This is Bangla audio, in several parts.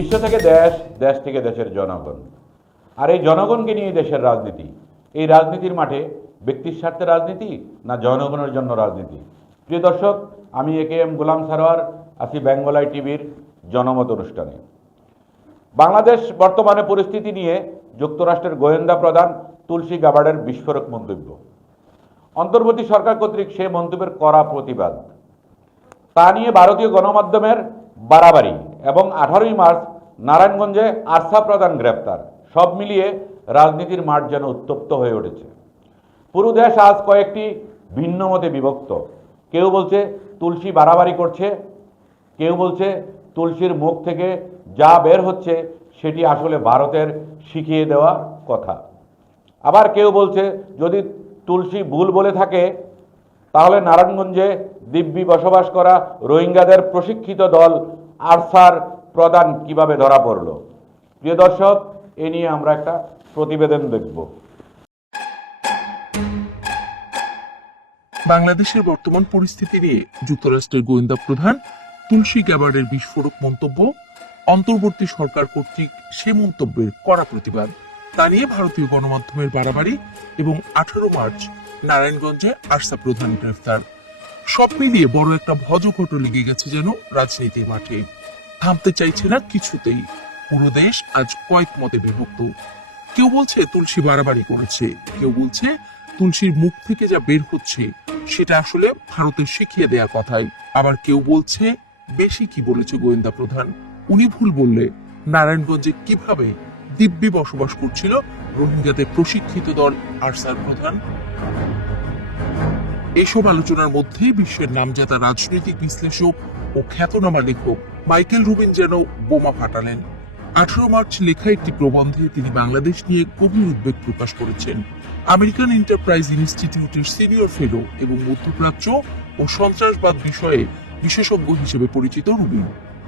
বিশ্ব থেকে দেশ, দেশ থেকে দেশের জনগণ। আর এই জনগণকে নিয়ে দেশের রাজনীতি। এই রাজনীতির মাঠে ব্যক্তির স্বার্থে রাজনীতি না জনগণের জন্য রাজনীতি? প্রিয় দর্শক, আমি AKM গোলাম সারোয়ার, আছি বেঙ্গলাই টিভির জনমত অনুষ্ঠানে। বাংলাদেশ বর্তমানে পরিস্থিতি নিয়ে যুক্তরাষ্ট্রের গোয়েন্দা প্রধান তুলসী গাবার্ডের বিস্ফোরক মন্তব্য। অন্তর্বর্তী সরকার কর্তৃক সে মন্তব্যের কড়া প্রতিবাদ। তা নিয়ে ভারতীয় গণমাধ্যমের বাড়াবাড়ি এবং 18ই মার্চ নারায়ণগঞ্জে আরসা প্রধান গ্রেপ্তার। সব মিলিয়ে রাজনীতির মাঠ যেন উত্তপ্ত হয়ে উঠেছে। পুরো দেশ আজ কয়েকটি ভিন্ন মতে বিভক্ত। কেউ বলছে তুলসী বাড়াবাড়ি করছে, কেউ বলছে তুলসীর মুখ থেকে যা বের হচ্ছে সেটি আসলে ভারতের শিখিয়ে দেওয়া কথা। আবার কেউ বলছে যদি তুলসী ভুল বলে থাকে তাহলে নারায়ণগঞ্জে দিব্যি বসবাস করা রোহিঙ্গাদের প্রশিক্ষিত দল আরসার প্রধান কিভাবে ধরা পড়ল। প্রিয় দর্শক, এ নিয়ে আমরা একটা প্রতিবেদন দেখব। বাংলাদেশের বর্তমান পরিস্থিতি নিয়ে যুক্তরাষ্ট্রের গোয়েন্দা প্রধান তুলসী গ্যাবার্ডের বিস্ফোরক মন্তব্য, অন্তর্বর্তী সরকার কর্তৃক সে মন্তব্যের কড়া প্রতিবাদ। তা নিয়ে ভারতীয় গণমাধ্যমের বাড়াবাড়ি এবং 18 মার্চ নারায়ণগঞ্জে আরসা প্রধান গ্রেফতার। সব মিলিয়ে বড় একটা ভজঘট লেগে গেছে যেন রাজনীতির মাঠে। থামতে চাইছে না কিছুতেই। পুরো দেশ আজ কয়েক মতে বিভক্ত। কেউ বলছে তুলসী বাড়াবাড়ি করেছে, কেউ বলছে তুলসীর মুখ থেকে যা বের হচ্ছে সেটা আসলে ভারতের শিখিয়ে দেয়া কথাই। আবার কেউ বলছে বেশি কি বলেছে গোয়েন্দা প্রধান, উনি ভুল বললে নারায়ণগঞ্জে কিভাবে দিব্যি বসবাস করছিল রোহিঙ্গাদের প্রশিক্ষিত দল আরসার প্রধান। এসব আলোচনার মধ্যে বিশ্বের নামজাদা রাজনৈতিক বিশ্লেষক ও খ্যাতনামা লেখক মাইকেল রুবিন যেন বোমা ফাটালেন। 18 মার্চ লেখা একটি প্রবন্ধে তিনি বাংলাদেশ নিয়ে গভীর উদ্বেগ প্রকাশ করেছেন। আমেরিকান এন্টারপ্রাইজ ইনস্টিটিউটের সিনিয়র ফেলো এবং মধ্যপ্রাচ্য ও সন্ত্রাসবাদ বিষয়ে বিশেষজ্ঞ হিসেবে পরিচিত রুবিন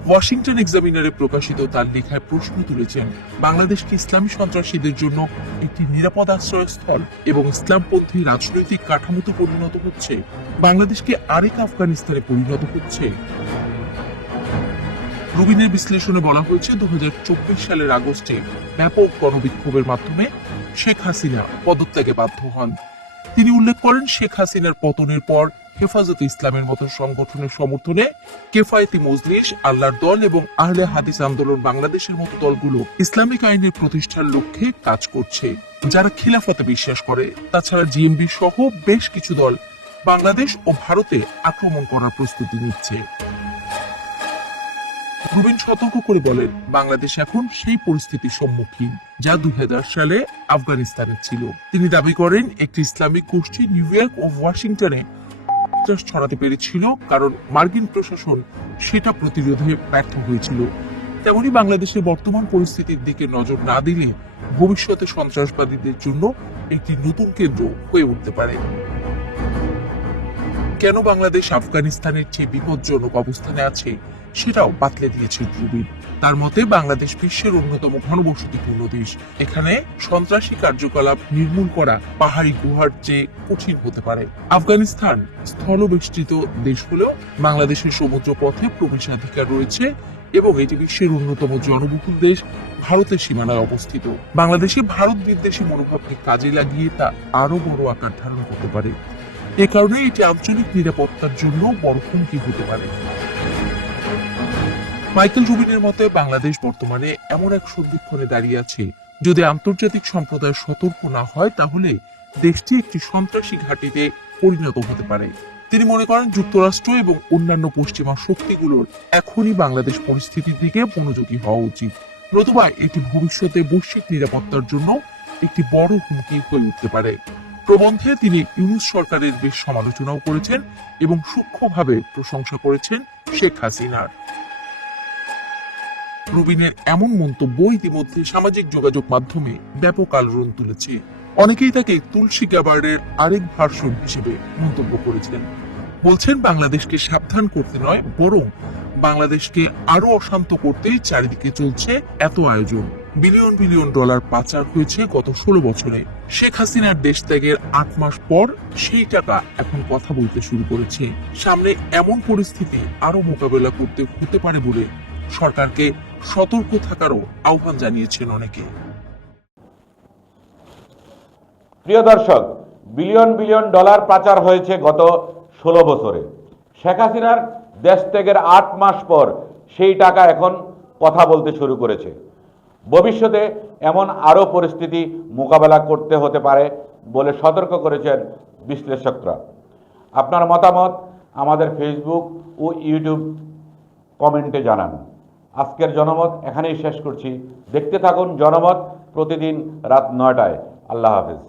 ওয়াশিংটন এক্সামিনারে প্রকাশিত তার লেখায় প্রশ্ন তুলেছেন, বাংলাদেশ কি ইসলামী সন্ত্রাসীদের জন্য একটি নিরাপদ আশ্রয়স্থল এবং ইসলামপন্থী রাজনৈতিক কাঠামোতে পরিণত হচ্ছে? বাংলাদেশ কি আরেক আফগানিস্তানে পরিণত হচ্ছে? রুবিনের বিশ্লেষণে বলা হয়েছে 2024 সালের আগস্টে ব্যাপক গণবিক্ষোভের মাধ্যমে শেখ হাসিনা পদত্যাগে বাধ্য হন। তিনি উল্লেখ করেন, শেখ হাসিনার পতনের পর হেফাজতে ইসলামের মতো সংগঠনের সমর্থনে কেফায়েতি মজলিস, আল্লাহর দল এবং আহলে হাদিস আন্দোলন বাংলাদেশের মতো দলগুলো ইসলামিক আইনের প্রতিষ্ঠার লক্ষ্যে কাজ করছে, যারা খিলাফতে বিশ্বাস করে। তাছাড়া জিএমবি সহ বেশ কিছু দল বাংলাদেশ ও ভারতে আক্রমণ করার প্রস্তুতি নিচ্ছে। রুবিন সতর্ক করে বলেন, বাংলাদেশ এখন সেই পরিস্থিতির সম্মুখীন যা 2000 সালে আফগানিস্তানের ছিল। তিনি দাবি করেন, একটি ইসলামিক গোষ্ঠী নিউ ইয়র্ক ও ওয়াশিংটনে ছড়াতে পেরেছিল কারণ মার্কিন প্রশাসন সেটা প্রতিরোধে ব্যর্থ হয়েছিল। তেমনি বাংলাদেশের বর্তমান পরিস্থিতির দিকে নজর না দিলে ভবিষ্যতে সন্ত্রাসবাদীদের জন্য একটি নতুন কেন্দ্র হয়ে উঠতে পারে। কেন বাংলাদেশ আফগানিস্তানের চেয়ে বিপজ্জনক অবস্থানে আছে সেটাও বাতলে দিয়েছে রুবিন। তার মতে, বাংলাদেশ বিশ্বের অন্যতম ঘনবসতিপূর্ণ দেশ। এখানে সন্ত্রাসী কার্যকলাপ নির্মূল করা পাহাড়ি গুহার চেয়ে কঠিন হতে পারে। আফগানিস্তান স্থলবেষ্টিত দেশ হলেও বাংলাদেশের সমুদ্র পথে প্রবেশাধিকার রয়েছে এবং এটি বিশ্বের অন্যতম জনবহুল দেশ ভারতের সীমানায় অবস্থিত। বাংলাদেশে ভারত বিদ্বেষী মনোভাবকে কাজে লাগিয়ে তা আরো বড় আকার ধারণ করতে পারে। এ কারণে এটি আঞ্চলিক নিরাপত্তার জন্য বড় হুমকি হতে পারে। মাইকেল রুবিনের মতে, বাংলাদেশ বর্তমানে এমন এক সন্ধিক্ষণে দাঁড়িয়ে আছে, যদি আন্তর্জাতিক সম্প্রদায় সতর্ক না হয় তাহলে দেশটি একটি সন্ত্রাসী ঘাঁটিতে পরিণত হতে পারে। তিনি মনে করেন, যুক্তরাষ্ট্র এবং অন্যান্য পশ্চিমা শক্তিগুলোর এখনই বাংলাদেশ পরিস্থিতির দিকে মনোযোগী হওয়া উচিত, নতুবা এটি ভবিষ্যতে বৈশ্বিক নিরাপত্তার জন্য একটি বড় হুমকি হয়ে উঠতে পারে। প্রবন্ধে তিনি ইউনূস সরকারের বেশ সমালোচনাও করেছেন এবং সূক্ষ্মভাবে প্রশংসা করেছেন শেখ হাসিনার। রুবিনের এমন মন্তব্য ইতিমধ্যে সামাজিক যোগাযোগ মাধ্যমে ব্যাপক আলোড়ন তুলেছে। অনেকেই তাকে তুলসী গ্যাবার্ডের আরেক ভার্সন হিসেবে মন্তব্য করেছেন। বলছেন, বাংলাদেশকে সাবধান করতে নয়, বরং বাংলাদেশকে আরো অশান্ত করতেই চারিদিকে চলছে এত আয়োজন। বিলিয়ন বিলিয়ন ডলার পাচার হয়েছে গত 16 বছরে। শেখ হাসিনার দেশ ত্যাগের 8 মাস পর সেই টাকা এখন কথা বলতে শুরু করেছে। সামনে এমন পরিস্থিতি আরো মোকাবেলা করতে হতে পারে বলে সরকারকে সতর্ক থাকারও আহ্বান জানিয়েছেন অনেকে। প্রিয় দর্শক, বিলিয়ন বিলিয়ন ডলার পাচার হয়েছে গত 16 বছরে। শেখ হাসিনার দেশ ত্যাগের 8 মাস পর সেই টাকা এখন কথা বলতে শুরু করেছে। ভবিষ্যতে এমন আরও পরিস্থিতি মোকাবেলা করতে হতে পারে বলে সতর্ক করেছেন বিশ্লেষকরা। আপনার মতামত আমাদের ফেসবুক ও ইউটিউব কমেন্টে জানান। আজকের জনমত এখানেই শেষ করছি। দেখতে থাকুন জনমত প্রতিদিন রাত 9টায়। আল্লাহ হাফেজ।